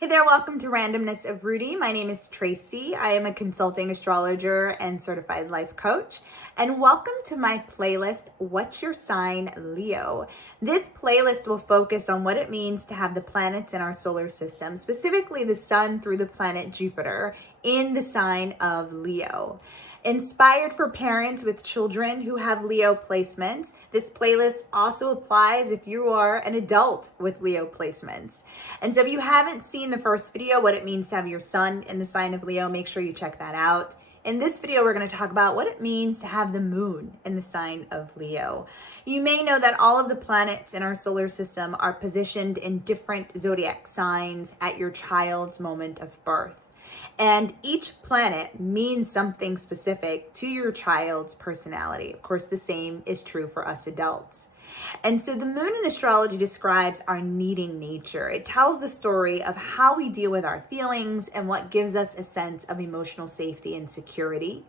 Hey there, welcome to Randomness of Rudy. My name is Tracey. I am a consulting astrologer and certified life coach. And welcome to my playlist, What's Your Sign, Leo? This playlist will focus on what it means to have the planets in our solar system, specifically the sun through the planet Jupiter, in the sign of Leo. Inspired for parents with children who have Leo placements, this playlist also applies if you are an adult with Leo placements. And so if you haven't seen the first video, what it means to have your sun in the sign of Leo, make sure you check that out. In this video, we're going to talk about what it means to have the moon in the sign of Leo. You may know that all of the planets in our solar system are positioned in different zodiac signs at your child's moment of birth. And each planet means something specific to your child's personality. Of course, the same is true for us adults. And so the moon in astrology describes our needing nature. It tells the story of how we deal with our feelings and what gives us a sense of emotional safety and security.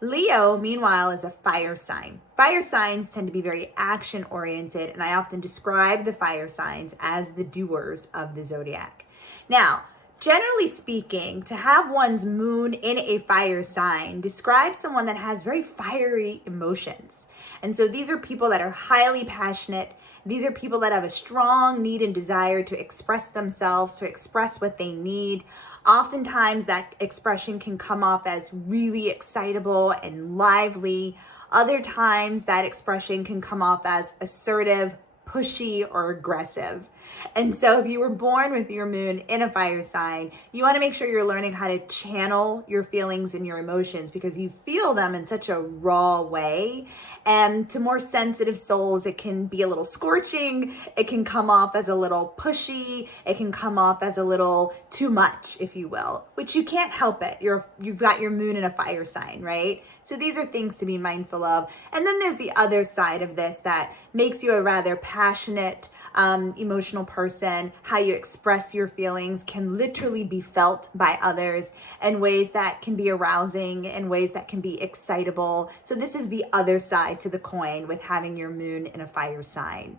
Leo, meanwhile, is a fire sign. Fire signs tend to be very action-oriented, and I often describe the fire signs as the doers of the zodiac. Now, generally speaking, to have one's moon in a fire sign describes someone that has very fiery emotions. And so these are people that are highly passionate. These are people that have a strong need and desire to express themselves, to express what they need. Oftentimes that expression can come off as really excitable and lively. Other times that expression can come off as assertive, pushy, or aggressive. And so if you were born with your moon in a fire sign, you want to make sure you're learning how to channel your feelings and your emotions because you feel them in such a raw way. And to more sensitive souls, it can be a little scorching. It can come off as a little pushy. It can come off as a little too much, if you will, which you can't help it. You've got your moon in a fire sign, right? So these are things to be mindful of. And then there's the other side of this that makes you a rather passionate, emotional person. How you express your feelings can literally be felt by others in ways that can be arousing, in ways that can be excitable. So this is the other side to the coin with having your moon in a fire sign.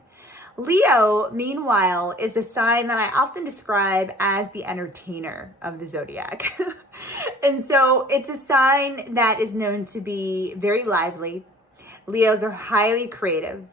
Leo, meanwhile, is a sign that I often describe as the entertainer of the zodiac. And so it's a sign that is known to be very lively. Leos are highly creative.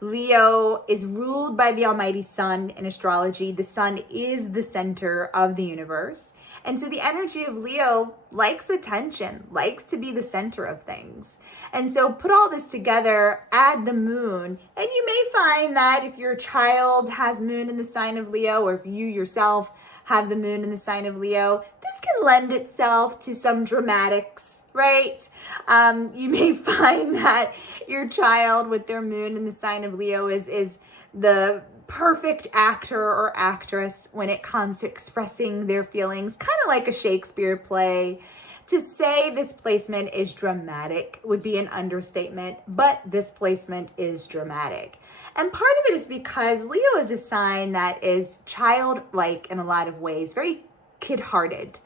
Leo is ruled by the almighty sun in astrology. The sun is the center of the universe. And so the energy of Leo likes attention, likes to be the center of things. And so put all this together, add the moon, and you may find that if your child has moon in the sign of Leo, or if you yourself have the moon in the sign of Leo, this can lend itself to some dramatics, right? You may find that your child with their moon in the sign of Leo is the perfect actor or actress when it comes to expressing their feelings, kind of like a Shakespeare play. To say this placement is dramatic would be an understatement, but this placement is dramatic. And part of it is because Leo is a sign that is childlike in a lot of ways, very kid-hearted.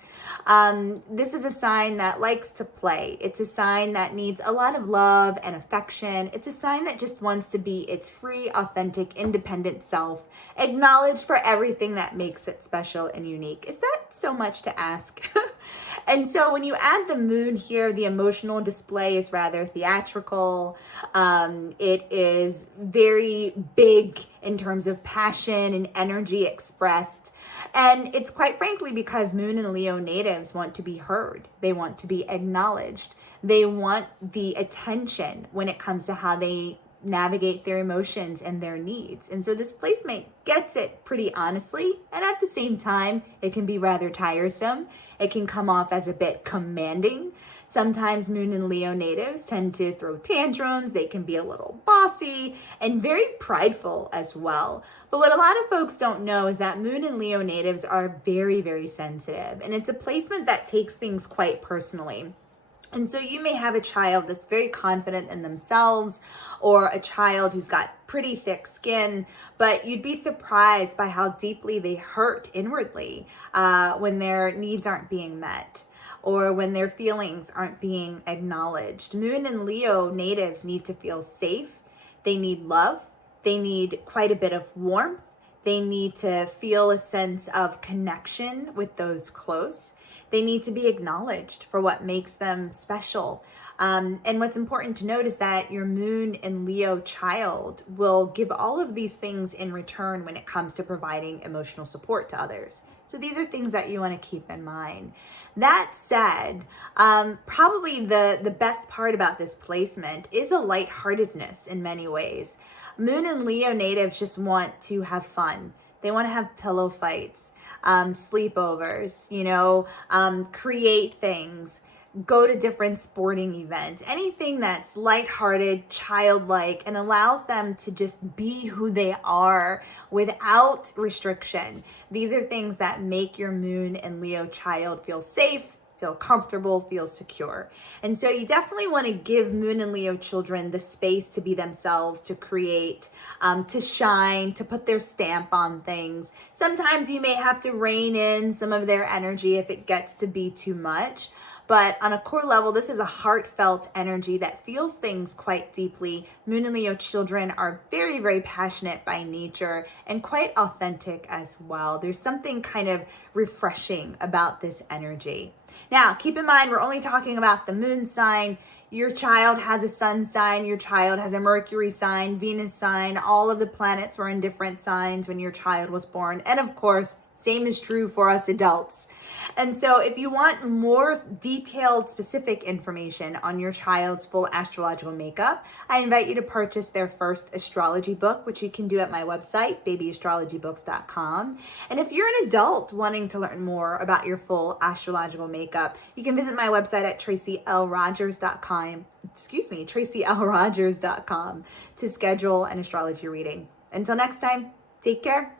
This is a sign that likes to play. It's a sign that needs a lot of love and affection. It's a sign that just wants to be its free, authentic, independent self, acknowledged for everything that makes it special and unique. Is that so much to ask? And so when you add the moon here, the emotional display is rather theatrical. It is very big in terms of passion and energy expressed. And it's quite frankly because Moon and Leo natives want to be heard. They want to be acknowledged. They want the attention when it comes to how they navigate their emotions and their needs. And so this placement gets it pretty honestly. And at the same time, it can be rather tiresome. It can come off as a bit commanding. Sometimes Moon and Leo natives tend to throw tantrums. They can be a little bossy and very prideful as well. But what a lot of folks don't know is that Moon and Leo natives are very, very sensitive. And it's a placement that takes things quite personally. And so you may have a child that's very confident in themselves or a child who's got pretty thick skin, but you'd be surprised by how deeply they hurt inwardly when their needs aren't being met or when their feelings aren't being acknowledged. Moon and Leo natives need to feel safe. They need love. They need quite a bit of warmth. They need to feel a sense of connection with those close. They need to be acknowledged for what makes them special. And what's important to note is that your moon in Leo child will give all of these things in return when it comes to providing emotional support to others. So these are things that you want to keep in mind. That said, probably the best part about this placement is a lightheartedness in many ways. Moon and Leo natives just want to have fun. They want to have pillow fights, sleepovers, create things, go to different sporting events, anything that's lighthearted, childlike, and allows them to just be who they are without restriction. These are things that make your moon and Leo child feel safe, feel comfortable, feel secure. And so you definitely want to give moon and Leo children the space to be themselves, to create, to shine, to put their stamp on things. Sometimes you may have to rein in some of their energy if it gets to be too much. But on a core level, this is a heartfelt energy that feels things quite deeply. Moon and Leo children are very, very passionate by nature and quite authentic as well. There's something kind of refreshing about this energy. Now, keep in mind, we're only talking about the moon sign. Your child has a sun sign, your child has a Mercury sign, Venus sign. All of the planets were in different signs when your child was born. And of course, same is true for us adults. And so if you want more detailed, specific information on your child's full astrological makeup, I invite you to purchase their first astrology book, which you can do at my website, babyastrologybooks.com. And if you're an adult wanting to learn more about your full astrological makeup, you can visit my website at TraceyLRogers.com to schedule an astrology reading. Until next time, take care.